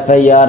FIR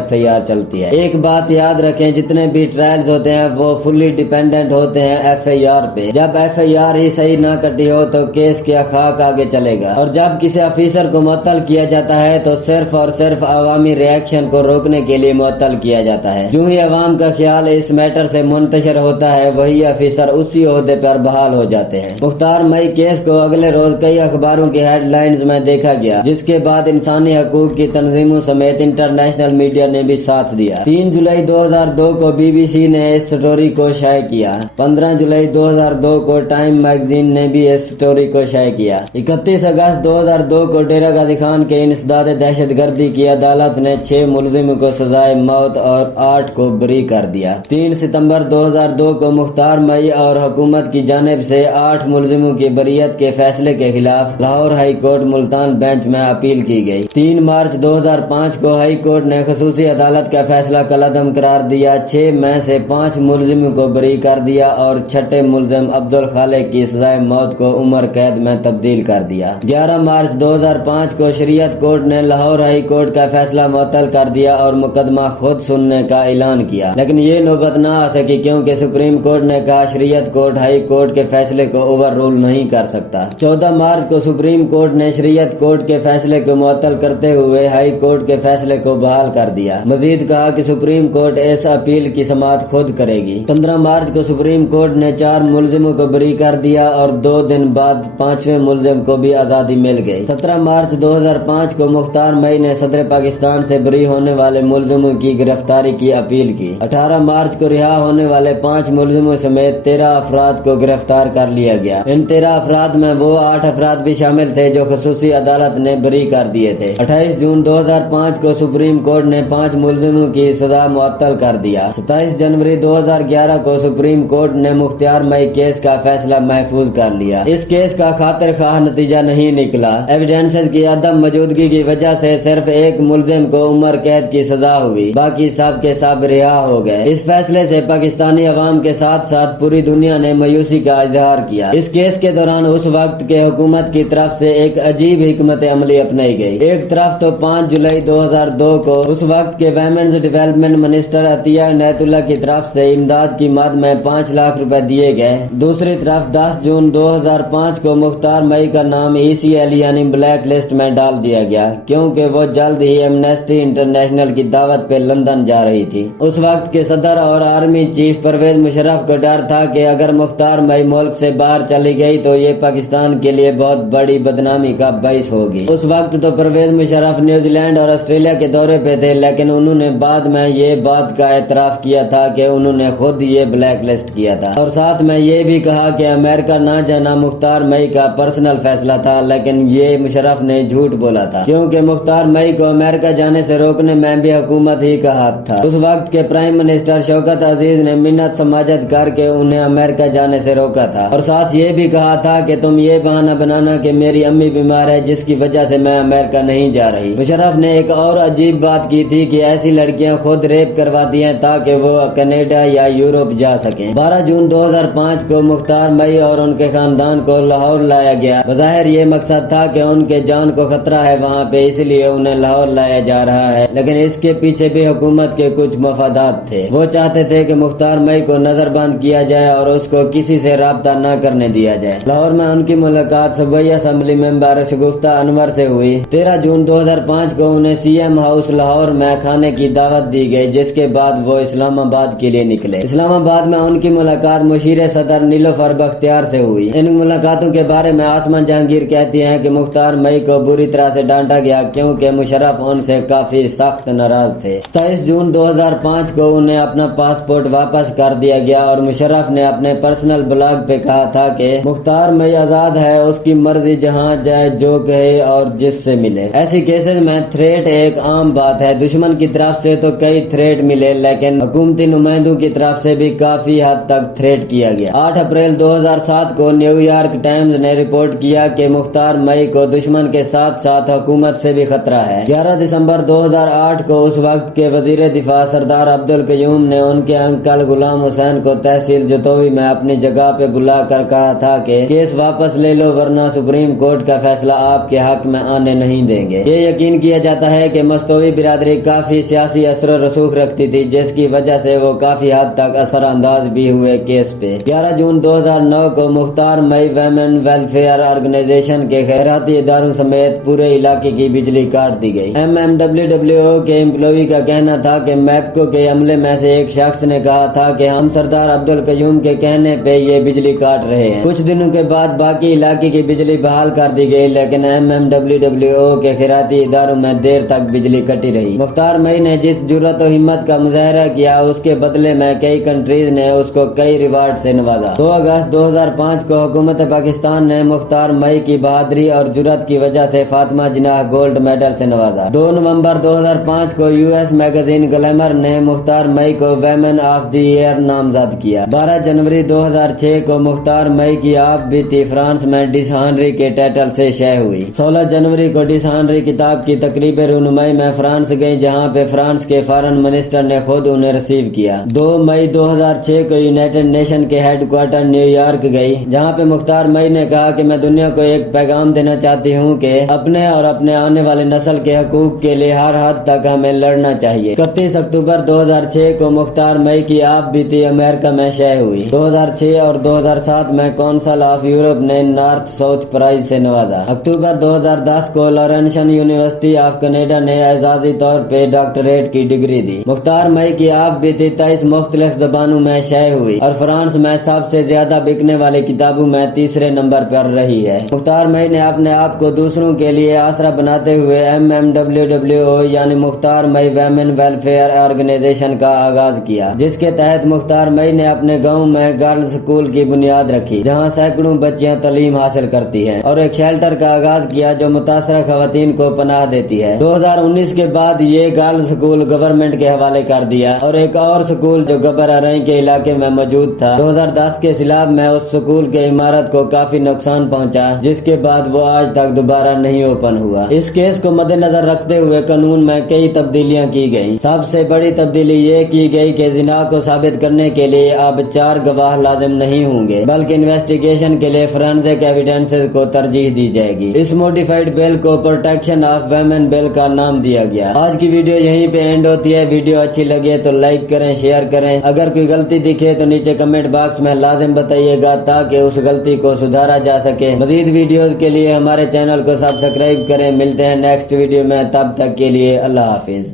FIR چلتی ہے۔ ایک بات یاد رکھیں، جتنے بھی ٹرائلز ہوتے ہیں وہ فلی ڈیپینڈنٹ ہوتے ہیں FIR پہ۔ جب FIR ہی صحیح نہ کٹی ہو تو کیس کیا خاک آگے چلے گا، اور جب کسی افیسر کو معطل کیا جاتا ہے تو صرف اور صرف عوامی ریئیکشن کو روکنے کے لیے معطل کیا جاتا ہے۔ جو ہی عوام کا خیال اس میٹر سے منتشر ہوتا ہے وہی افیسر اسی عہدے پر بحال ہو جاتے ہیں۔ مختار مئی کیس کو اگلے روز کئی اخباروں کی ہیڈ لائنز میں دیکھا گیا، جس کے بعد انسانی حقوق کی تنظیموں سمیت انٹرنیشنل میڈیا نے بھی ساتھ دیا۔ 3 جولائی 2002 کو BBC نے اس سٹوری کو شائع کیا۔ 15 جولائی 2002 کو ٹائم میگزین نے بھی اس سٹوری کو شائع کیا۔ 31 اگست 2002 کو ڈیرہ غازی خان کے انسداد دہشت گردی کی عدالت نے 6 ملزموں کو سزائے موت اور 8 کو بری کر دیا۔ 3 ستمبر 2002 کو مختار مئی اور حکومت کی جانب سے 8 ملزموں کی بریت کے فیصلے کے خلاف Lahore high court Multan bench میں اپیل کی گئی۔ 3 مارچ 2005 کو ہائی کورٹ نے خصوصی عدالت کا فیصلہ کالعدم قرار دیا۔ 6 میں سے 5 ملزموں کو بری کر دیا اور چھٹے ملزم عبدالخالق کی سزائے موت کو عمر قید میں تبدیل کر دیا۔ 11 مارچ 2005 کو شریعت کورٹ نے لاہور ہائی کورٹ کا فیصلہ معطل کر دیا اور مقدمہ خود سننے کا اعلان کیا، لیکن یہ نوبت نہ آ سکی کیونکہ سپریم کورٹ نے کہا شریعت کورٹ ہائی کورٹ کے فیصلے کو اوور رول نہیں کر سکتا۔ 14 مارچ کو سپریم کورٹ نے شریعت کورٹ کے فیصلے کو معطل کرتے ہوئے ہائی کورٹ کے فیصلے کو بحال کر دیا۔ مزید کہا کہ سپریم کورٹ اس اپیل کی سماعت خود کرے گی۔ 15 مارچ کو سپریم کورٹ نے 4 ملزموں کو بری کر دیا اور 2 دن بعد 5ویں ملزم کو بھی آزادی مل گئی۔ 17 مارچ 2005 کو مختار مئی نے صدر پاکستان سے بری ہونے والے ملزموں کی گرفتاری کی اپیل کی۔ 18 مارچ کو رہا ہونے والے 5 ملزموں سمیت 13 افراد کو گرفتار کر لیا گیا۔ ان 13 افراد میں وہ 8 افراد بھی شامل تھے جو خصوصی عدالت نے بری کر دیے تھے۔ 28 جون 2005 کو سپریم کورٹ نے 5 ملزموں کی سزا معطل کر دیا۔ 27 جنوری 2011 کو سپریم کورٹ نے مختار مئی کیس کا فیصلہ محفوظ کر لیا۔ اس کیس کا خاطر خواہ نتیجہ نہیں نکلا۔ ایویڈنسز کی عدم موجودگی کی وجہ سے صرف ایک ملزم کو عمر قید کی سزا ہوئی، باقی سب کے سب رہا ہو گئے۔ اس فیصلے سے پاکستانی عوام کے ساتھ ساتھ پوری دنیا نے مایوسی کا اظہار کیا۔ اس کیس کے دوران اس وقت کے حکومت کی طرف سے ایک عجیب حکمت عملی اپنائی گئی۔ ایک طرف تو 5 جولائی 2002 کو اس وقت کے ویمنز ڈیولپمنٹ منسٹر عطیہ عنایت اللہ کی طرف سے امداد کی مد میں 5 لاکھ روپے دیے گئے، دوسری طرف 10 جون 2005 کو مختار مئی کا نام ECL یعنی بلیک لسٹ میں ڈال دیا گیا کیونکہ وہ جلد ہی ایمنسٹی انٹرنیشنل کی دعوت پہ لندن جا رہی تھی۔ اس وقت کے صدر اور آرمی چیف پرویز مشرف کو ڈر تھا کہ اگر مختار مئی ملک سے باہر چلی گئی تو یہ پاکستان کے لیے بہت بڑی بدنامی کا باعث ہوگی۔ اس وقت تو پرویز مشرف نیوزی لینڈ اور آسٹریلیا کے دورے پہ تھے، لیکن انہوں نے بعد میں یہ بات کا اعتراف کیا تھا کہ انہوں نے خود یہ بلیک لسٹ کیا تھا، اور ساتھ میں یہ بھی کہا کہ امریکہ نہ جانا مختار مئی کا پرسنل فیصلہ تھا، لیکن یہ مشرف نے جھوٹ بولا تھا کیونکہ مختار مئی کو امریکہ جانے سے روکنے میں بھی حکومت ہی کا ہاتھ تھا۔ اس وقت کے پرائم منسٹر شوکت عزیز نے منت سماجت کر کے انہیں امریکہ جانے سے روکا تھا، اور ساتھ یہ بھی کہا تھا کہ تم یہ بہانہ بنانا کہ میری امی بیمار ہے جس کی وجہ سے میں امریکہ نہیں جا رہی۔ مشرف نے ایک اور عجیب بات کی تھی کہ ایسی لڑکیاں خود ریپ کرواتی ہیں تاکہ وہ کینیڈا یا یورپ جا سکیں۔ 12 جون 2005 کو مختار مئی اور ان کے خاندان کو لاہور لایا گیا۔ بظاہر یہ مقصد تھا کہ ان کے جان کو خطرہ ہے وہاں پہ، اس لیے انہیں لاہور لایا جا رہا ہے، لیکن اس کے پیچھے بھی حکومت کے کچھ مفادات تھے۔ وہ چاہتے تھے کہ مختار مئی کو نظر بند کیا جائے اور اس کو کسی سے رابطہ نہ کرنے دیا جائے۔ لاہور میں ان کی ملاقات صوبائی اسمبلی ممبر شگفتہ انور سے ہوئی۔ 13 جون 2005 کو انہیں CM ہاؤس لاہور میں کھانے کی دعوت دی گئی، جس کے بعد وہ اسلام آباد کے لیے نکلے۔ اسلام آباد میں ان کی ملاقات مشیر صدر نیلوفر بختیار سے ہوئی۔ ان ملاقاتوں کے بارے میں آسمان جہانگیر کہتی ہیں کہ مختار مئی کو بری طرح سے ڈانٹا گیا کیونکہ مشرف ان سے کافی سخت ناراض تھے۔ 27 جون 2005 کو انہیں اپنا پاسپورٹ واپس کر دیا گیا اور مشرف نے اپنے پرسنل بلاگ پہ کہا تھا کہ مختار مئی آزاد ہے، اس کی مرضی جہاں جائے، جو کہے اور جس سے ملے۔ ایسی کیسز میں تھریٹ ایک عام بات ہے۔ دشمن کی طرف سے تو کئی تھریٹ ملے، لیکن حکومتی نمائندوں کی طرف سے بھی کافی حد تک تھریٹ کیا گیا۔ 8 اپریل 2007 کو نیو یارک ٹائمز نے رپورٹ کیا کہ مختار مئی کو دشمن کے ساتھ ساتھ حکومت سے بھی خطرہ ہے۔ 11 دسمبر 2008 کو اس وقت کے وزیر دفاع سردار عبدالقیوم نے ان کے انکل غلام حسین کو تحصیل جتوئی میں اپنی جگہ پہ بلا کر کہا تھا کہ کیس واپس لے لو ورنہ سپریم کورٹ کا فیصلہ آپ کے حق میں آنے نہیں دیں گے۔ یہ یقین کیا جاتا ہے کہ مستوی برادری کافی سیاسی سیاسی اثر و رسوخ رکھتی تھی، جس کی وجہ سے وہ کافی حد تک اثر انداز بھی ہوئے کیس پہ۔ 11 جون 2009 کو مختار مئی ویمن ویلفیئر آرگنائزیشن کے خیراتی اداروں سمیت پورے علاقے کی بجلی کاٹ دی گئی۔ MMWWO کے امپلائی کا کہنا تھا کہ میپکو کے عملے میں سے ایک شخص نے کہا تھا کہ ہم سردار عبدالقیوم کے کہنے پہ یہ بجلی کاٹ رہے ہیں۔ کچھ دنوں کے بعد باقی علاقے کی بجلی بحال کر دی گئی، لیکن MMWWO کے خیراتی اداروں میں دیر تک بجلی کٹی رہی۔ مختار مئی نے جس جرأت و ہمت کا مظاہرہ کیا، اس کے بدلے میں کئی کنٹریز نے اس کو کئی ریوارڈ سے نوازا۔ 2 اگست 2005 کو حکومت پاکستان نے مختار مئی کی بہادری اور جرأت کی وجہ سے فاطمہ جناح گولڈ میڈل سے نوازا۔ 2 نومبر 2005 کو US میگزین گلیمر نے مختار مئی کو ویمن آف دی ایئر نامزد کیا۔ 12 جنوری 2006 کو مختار مئی کی آپ بیتی فرانس میں ڈس ہانری کے ٹائٹل سے شائع ہوئی۔ 16 جنوری کو ڈس ہانری کتاب کی تقریب رونمائی میں فرانس گئی، جہاں پہ فرانس کے فارن منسٹر نے خود انہیں ریسیو کیا۔ 2 مئی 2006 کو یونائٹڈ نیشن کے ہیڈ کوارٹر نیو یارک گئی، جہاں پہ مختار مئی نے کہا کہ میں دنیا کو ایک پیغام دینا چاہتی ہوں کہ اپنے اور اپنے آنے والے نسل کے حقوق کے لیے ہر حد تک ہمیں لڑنا چاہیے۔ 31 اکتوبر 2006 کو مختار مئی کی آپ بیتی امریکہ میں شائع ہوئی۔ 2006 اور 2007 میں کونسل آف یورپ نے نارتھ ساؤتھ پرائز سے نوازا۔ اکتوبر 2010 کو لارنشن یونیورسٹی آف کینیڈا نے اعزازی طور پہ ڈاکٹریٹ کی ڈگری دی۔ مختار مئی کی آپ بیتی 23 مختلف زبانوں میں شائع ہوئی اور فرانس میں سب سے زیادہ بکنے والی کتابوں میں تیسرے نمبر پر رہی ہے۔ مختار مئی نے اپنے آپ کو دوسروں کے لیے آسرا بناتے ہوئے MMWWO یعنی مختار مئی ویمن ویلفیئر آرگنائزیشن کا آغاز کیا، جس کے تحت مختار مئی نے اپنے گاؤں میں گرلز اسکول کی بنیاد رکھی، جہاں سینکڑوں بچیاں تعلیم حاصل کرتی ہیں، اور ایک شیلٹر کا آغاز کیا جو متاثرہ خواتین کو پناہ دیتی ہے۔ 2019 کے بعد یہ گرلز اسکول گورنمنٹ کے حوالے کر دیا، اور ایک اور اسکول جو گبر ارائیں کے علاقے میں موجود تھا 2010 کے سیلاب میں اس اسکول کے عمارت کو کافی نقصان پہنچا، جس کے بعد وہ آج تک دوبارہ نہیں اوپن ہوا۔ اس کیس کو مد نظر رکھتے ہوئے قانون میں کئی تبدیلیاں کی گئیں۔ سب سے بڑی تبدیلی یہ کی گئی کہ زنا کو ثابت کرنے کے لیے اب 4 گواہ لازم نہیں ہوں گے، بلکہ انویسٹیگیشن کے لیے فورینزک ایویڈنسز کو ترجیح دی جائے گی۔ اس موڈیفائڈ بل کو پروٹیکشن آف ویمن بل کا نام دیا گیا۔ آج کی ویڈیو یہیں پہ اینڈ ہوتی ہے۔ ویڈیو اچھی لگے تو لائک کریں، شیئر کریں، اگر کوئی غلطی دکھے تو نیچے کمنٹ باکس میں لازم بتائیے گا تاکہ اس غلطی کو سدھارا جا سکے۔ مزید ویڈیوز کے لیے ہمارے چینل کو سبسکرائب کریں۔ ملتے ہیں نیکسٹ ویڈیو میں، تب تک کے لیے اللہ حافظ۔